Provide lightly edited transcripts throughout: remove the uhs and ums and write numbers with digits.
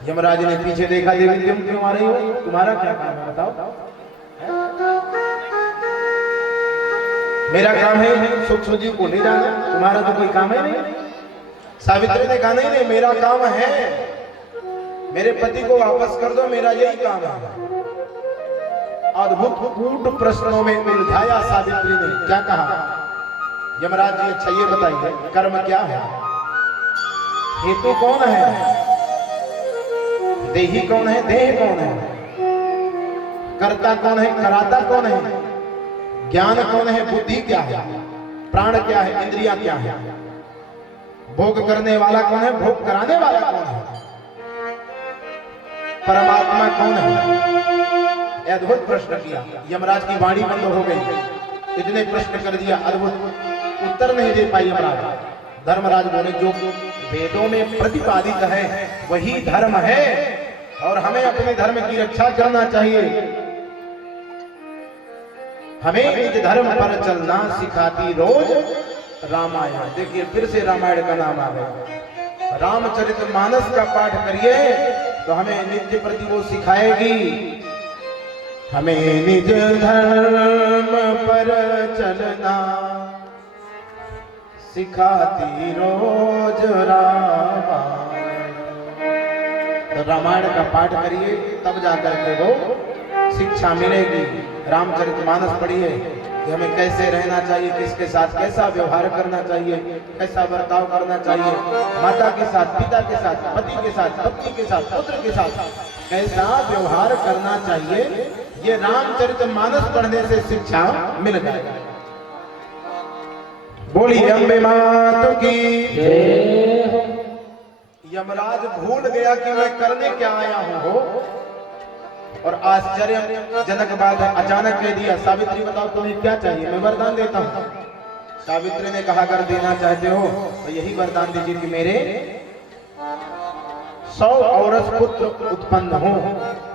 यमराज ने पीछे देखा, देवी तुम क्यों आ रही हो, तुम्हारा क्या काम है बताओ। मेरा काम है सुख सुजीव को ले जाना, तुम्हारा तो कोई काम है नहीं। सावित्री ने कहा नहीं नहीं, मेरा काम है मेरे पति को वापस कर दो, मेरा यही काम है। अद्भुत कूट प्रश्नों में उलझाया सावित्री ने। क्या कहा यमराज जी, अच्छा ये बताइए कर्म क्या है, हेतु कौन है, देही कौन है, देह कौन है, कर्ता कौन है, कराता कौन है, ज्ञान कौन है, बुद्धि क्या है, प्राण क्या है, इंद्रियां क्या है, भोग करने वाला कौन है, भोग कराने वाला कौन है, परमात्मा कौन है। अद्भुत प्रश्न किया। यमराज की वाणी बंद हो गई, इतने प्रश्न कर दिया, अद्भुत उत्तर नहीं दे पाई यमराज। धर्मराज बोले जो वेदों में प्रतिपादित है वही धर्म है और हमें अपने धर्म की रक्षा करना चाहिए। हमें निज धर्म पर चलना सिखाती रोज रामायण। देखिए फिर से रामायण का नाम आ गया। रामचरितमानस का पाठ करिए तो हमें नित्य प्रति वो सिखाएगी। हमें निज धर्म पर चलना सिखाती रोज रामायण। तो रामायण का पाठ करिए तब जाकर के वो शिक्षा मिलेगी। रामचरितमानस पढ़िए कि हमें कैसे रहना चाहिए, किसके साथ कैसा व्यवहार करना चाहिए, कैसा बर्ताव करना चाहिए, माता के साथ, पिता के साथ, पति के साथ, पत्नी के साथ, पुत्र के साथ कैसा व्यवहार करना चाहिए, ये रामचरितमानस पढ़ने से शिक्षा मिल जाएगी। बोलिए अम्बे माता की जय। यमराज भूल गया कि मैं करने क्या आया हूं और आश्चर्यजनक बात है, अचानक कह दिया सावित्री बताओ तुम्हें क्या चाहिए, मैं वरदान देता हूं। सावित्री ने कहा अगर देना चाहते हो तो यही वरदान दीजिए कि मेरे 100 औरस पुत्र उत्पन्न हो,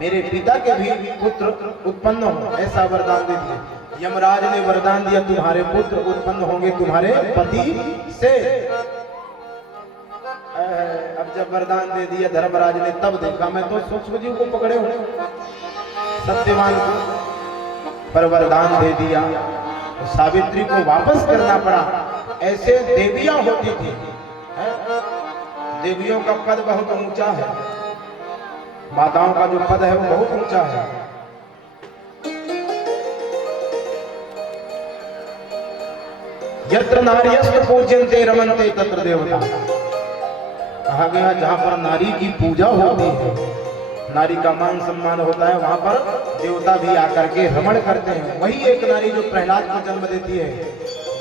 मेरे पिता के भी पुत्र उत्पन्न हो, ऐसा वरदान दीजिए। यमराज ने वरदान दिया तुम्हारे पुत्र उत्पन्न होंगे तुम्हारे पति से। अब जब वरदान दे दिया धर्मराज ने तब देखा मैं तो सूक्ष्म जीव को पकड़े हुए सत्यवान को, पर वरदान दे दिया तो सावित्री को वापस करना पड़ा। ऐसे देवियां होती थी, देवियों का पद बहुत ऊंचा है, माताओं का जो पद है वो बहुत ऊंचा है। यत्र नार्यस्त पूज्यन्ते रमन्ते तत्र देवता। कहा गया जहां पर नारी की पूजा होती है, नारी का मान सम्मान होता है, वहां पर देवता भी आकर के रमण करते हैं। वही एक नारी जो प्रहलाद को जन्म देती है,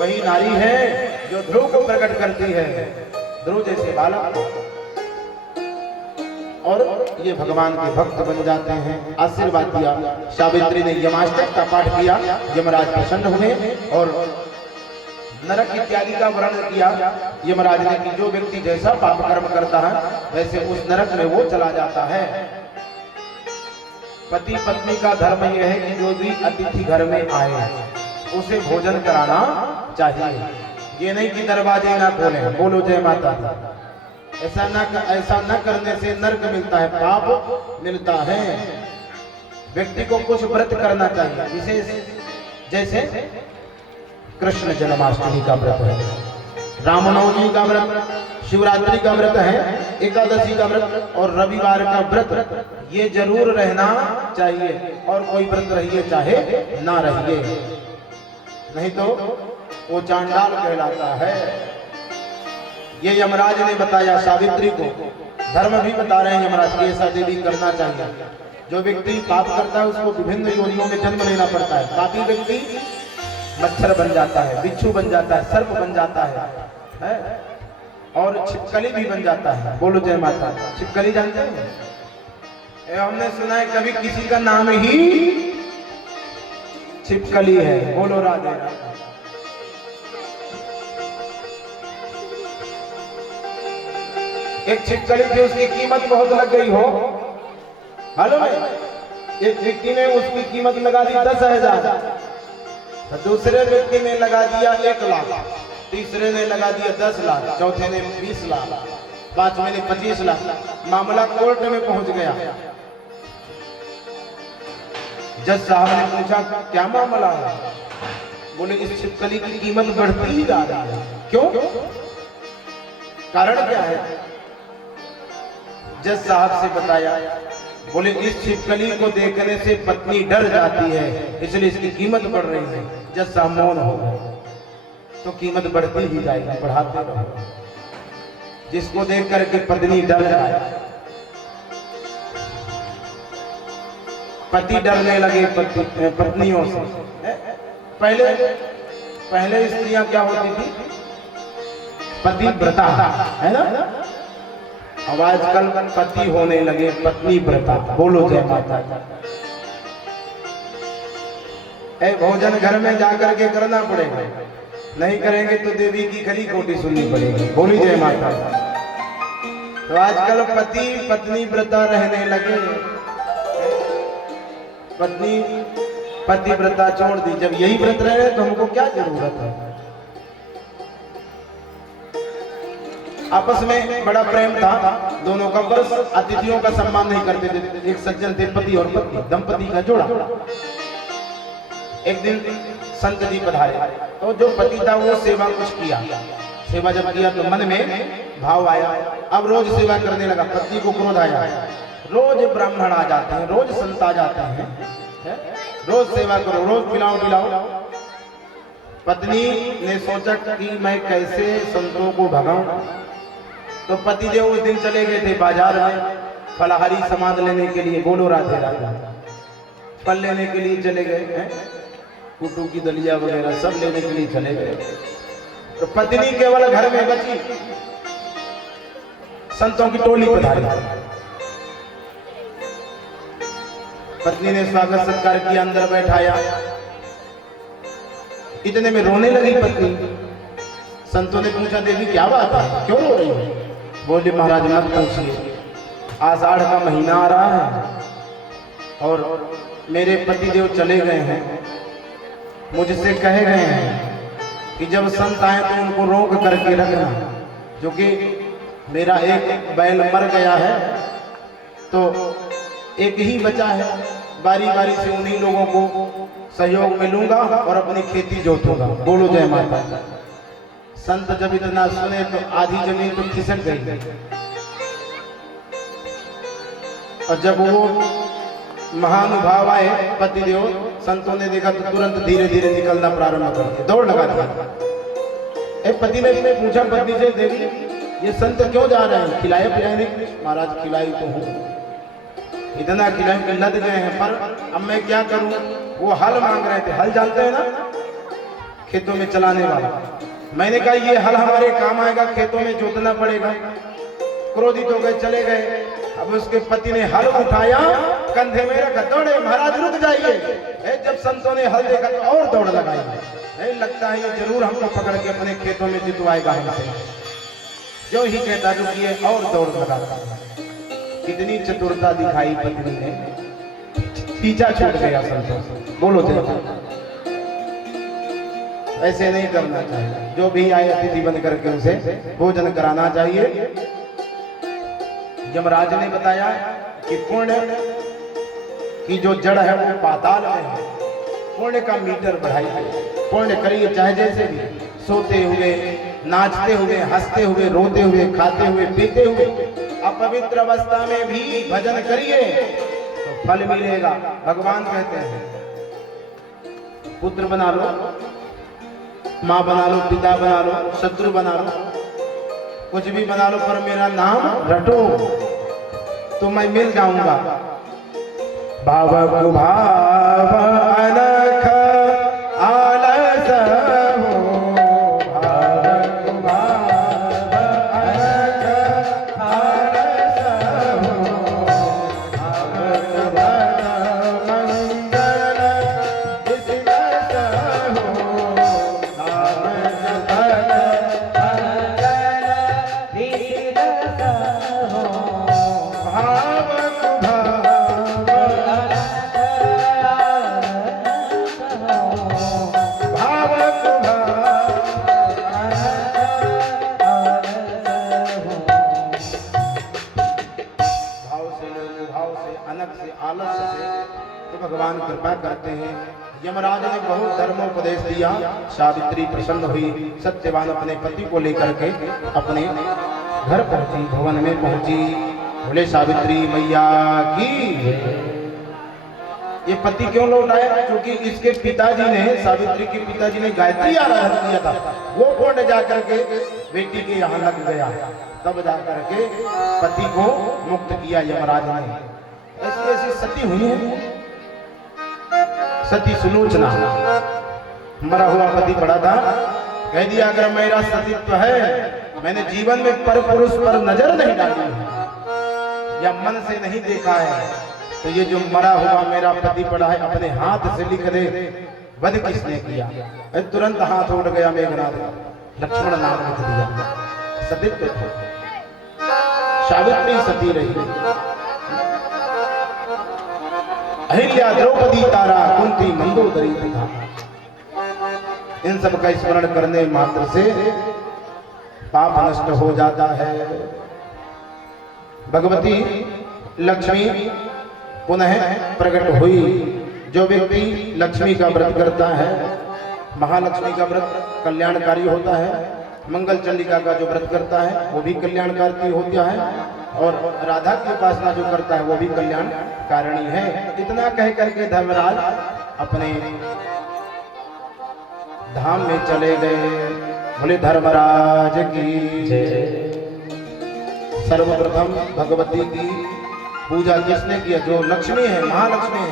वही नारी है जो ध्रुव को प्रकट करती है, ध्रुव जैसे बालक, और ये भगवान के भक्त बन जाते हैं। आशीर्वाद दिया सावित्री ने, यमाष्टक का पाठ किया, यमराज प्रसन्न हुए और नरक इत्यादि का वर्णन किया यमराज ने कि जो व्यक्ति जैसा पाप कर्म करता है वैसे उस नरक में वो चला जाता है। पति पत्नी का धर्म यह है कि जो भी अतिथि घर में आए उसे भोजन कराना चाहिए। ये नहीं कि दरवाजे ना खोलें, बोलो जय माता दी। ऐसा न करने से नरक मिलता है, पाप मिलता है। व्यक्ति को कुछ व्रत करना चाहिए, विशेष जैसे कृष्ण जन्माष्टमी का व्रत है, रामनवमी का व्रत, शिवरात्रि का व्रत है, एकादशी का व्रत और रविवार का व्रत, ये जरूर रहना चाहिए। और कोई व्रत रहिए चाहे ना रहिए, नहीं तो वो चांडाल कहलाता है। ये यमराज ने बताया सावित्री को, धर्म भी बता रहे हैं यमराज की, ऐसा देवी करना चाहिए। जो व्यक्ति पाप करता है उसको विभिन्न योनियों में जन्म लेना पड़ता है। पापी व्यक्ति मच्छर बन जाता है, बिच्छू बन जाता है, सर्प बन जाता है और छिपकली भी बन जाता है। बोलो जय माता। छिपकली जानते हैं? हमने सुना है कभी किसी का नाम ही छिपकली है। बोलो राधे। एक छिपकली थी, उसकी कीमत बहुत लग गई हो, मालूम है? एक व्यक्ति ने उसकी कीमत लगा दी 10,000, दूसरे व्यक्ति ने लगा दिया 1 लाख, तीसरे ने लगा दिया 10 लाख, चौथे ने 20 लाख। 5 महीने 25 लाख। मामला कोर्ट में पहुंच गया। जज साहब ने पूछा क्या मामला है? बोले इस छिपकली की कीमत बढ़ती ही जा रही है। क्यों? कारण क्या है? जज साहब से बताया। बोले इस छिपकली को देखने से पत्नी डर जाती है, इसलिए इसकी कीमत बढ़ रही है। जज साहब मौन हो गए। तो कीमत बढ़ती ही जाएगी, बढ़ाते रहो। जिसको देख करके पत्नी डर जाए, पति डरने लगे पत्नियों से। पहले स्त्रियां क्या होती थी? पतिव्रता, है ना? अब आजकल पति होने लगे पत्नी व्रता। बोलो जय माता दी। भोजन घर में जाकर के करना पड़ेगा, नहीं करेंगे तो देवी की खरी खोटी सुननी पड़ेगी। बोली जय माता दी। तो आजकल पति पत्नी व्रता रहने लगे। पत्नी पतिव्रता छोड़ दी। जब यही व्रत रहे तो हमको क्या जरूरत है? आपस में बड़ा प्रेम था दोनों का, बस अतिथियों का सम्मान नहीं करते थे। एक सज्जन थे, पति और पत्नी, दंपति का जोड़ा। एक दिन संत जी पधारे, तो जो पति था वो सेवा कुछ किया। सेवा जब किया तो मन में भाव आया, अब रोज सेवा करने लगा। पत्नी को क्रोध आया, रोज ब्राह्मण आ जाते हैं, रोज संत आ जाते हैं, रोज सेवा करो, रोज पिलाओ पिलाओ। पत्नी ने सोचा कि मैं कैसे संतों को भगाऊं। तो पति देव उस दिन चले गए थे बाजार में फलाहारी सामान लेने के लिए। बोलो राधे राधे। फल लेने के लिए चले गए हैं, कुटू की दलिया वगैरह सब लेने के लिए चले गए। तो पत्नी केवल घर में बची, संतों की टोली पधारी। पत्नी ने स्वागत सत्कार किया, अंदर बैठाया। इतने में रोने लगी पत्नी। संतों ने पूछा देवी क्या बात है, क्यों रो रही हो? बोले महाराज मत पूछिए, आषाढ़ का महीना आ रहा है और मेरे पतिदेव चले गए हैं। मुझसे कहे गए हैं कि जब संत आए तो उनको रोक करके रखना, क्योंकि मेरा एक बैल मर गया है तो एक ही बचा है। बारी बारी से उन्हीं लोगों को सहयोग मिलूंगा और अपनी खेती जोतूंगा। बोलो जय माता दी। संत जब इतना सुने तो आधी जमीन तो खिसक गई। और जब वो महानुभाव आए पतिदेव, संतों ने देखा तो तुरंत धीरे धीरे निकलना प्रारंभ कर दिया, दौड़ लगा दिया। पति ने पूछा पत्नी से, देवी ये संत क्यों जा रहे हैं? खिलाए पिलाए नहीं? महाराज खिलाई तो हूँ, इतना खिलाए के लद गए हैं, पर अब मैं क्या करूं? वो हल मांग रहे थे। हल जानते हैं ना, खेतों में चलाने वाला। मैंने कहा ये हल हमारे काम आएगा, खेतों में जोतना पड़ेगा। क्रोधित हो गए, चले गए। अब उसके पति ने हल उठाया, कंधे में रखा, दौड़े। महाराज रुक जाइए। जब संतों ने हल देखा तो और दौड़ लगाई। लगता है ये जरूर हमको पकड़ के अपने खेतों में जितवाएगा हमसे। जो ही कहता रुकिए और दौड़ लगाता। कितनी चतुरता दिखाई पत्नी ने, पीछा छूट गया संतों से। बोलो देखो, ऐसे नहीं करना चाहिए। जो भी आए अतिथि बन करके उसे भोजन कराना चाहिए। यमराज ने बताया कि पुण्य की जो जड़ है वो पाताल में है। पुण्य का मीटर बढ़ाइए, पुण्य करिए, चाहे जैसे भी, सोते हुए, नाचते हुए, हंसते हुए, रोते हुए, खाते हुए, पीते हुए, अपवित्र अवस्था में भी भजन करिए तो फल मिलेगा। भगवान कहते हैं पुत्र बना लो, माँ बना लो, पिता बना लो, शत्रु बना लो, कुछ भी बना लो, पर मेरा नाम रटो तो मैं मिल जाऊंगा। भाव भाव अनख आलस हो, भाव भाव अनख आलस हो, भाव मंगल विश्वास हो, भाव भाव से, अनक से, आलस्य से, तो भगवान कृपा करते हैं। यमराज ने बहुत धर्मोपदेश दिया। सावित्री प्रसन्न हुई। सत्यवान अपने पति को लेकर के अपने घर पहुंची, भवन में पहुंची। बोले सावित्री मैया की। ये पति क्यों लौट आया? क्योंकि इसके पिताजी ने, सावित्री के पिताजी ने गायत्री आराधन किया था। वो पुण्य जाकर के बेटी के यहाँ लग गया, तब जाकर के पति को मुक्त किया यमराज ने। ऐसी ऐसी सती हुई है। सती सुलोचना, मरा हुआ पति पड़ा था, कह दिया अगर मेरा सतीत्व है, मैंने जीवन में पर पुरुष पर नजर नहीं डाली या मन से नहीं देखा है, तो ये जो मरा हुआ मेरा पति पड़ा है अपने हाथ से लिख दे, वध किसने किया? तुरंत हाथ उठ गया मेघनाथ का, लक्ष्मण नाम लिख दिया। सतीत्व सावित्री सती रही। अहिल्या, द्रौपदी, तारा, कुंती, मंदोदरी था। इन सब का स्मरण करने मात्र से पाप नष्ट हो जाता है। भगवती लक्ष्मी पुनः प्रकट हुई। जो व्यक्ति लक्ष्मी का व्रत करता है, महालक्ष्मी का व्रत कल्याणकारी होता है। मंगल चंडिका का जो व्रत करता है वो भी कल्याणकारी होता है, और राधा की उपासना जो करता है वो भी कल्याणकारिणी है। इतना कह करके धर्मराज अपने धाम में चले गए। बोले धर्मराज की जय। सर्वप्रथम भगवती की पूजा किसने किया? जो लक्ष्मी है, महालक्ष्मी है।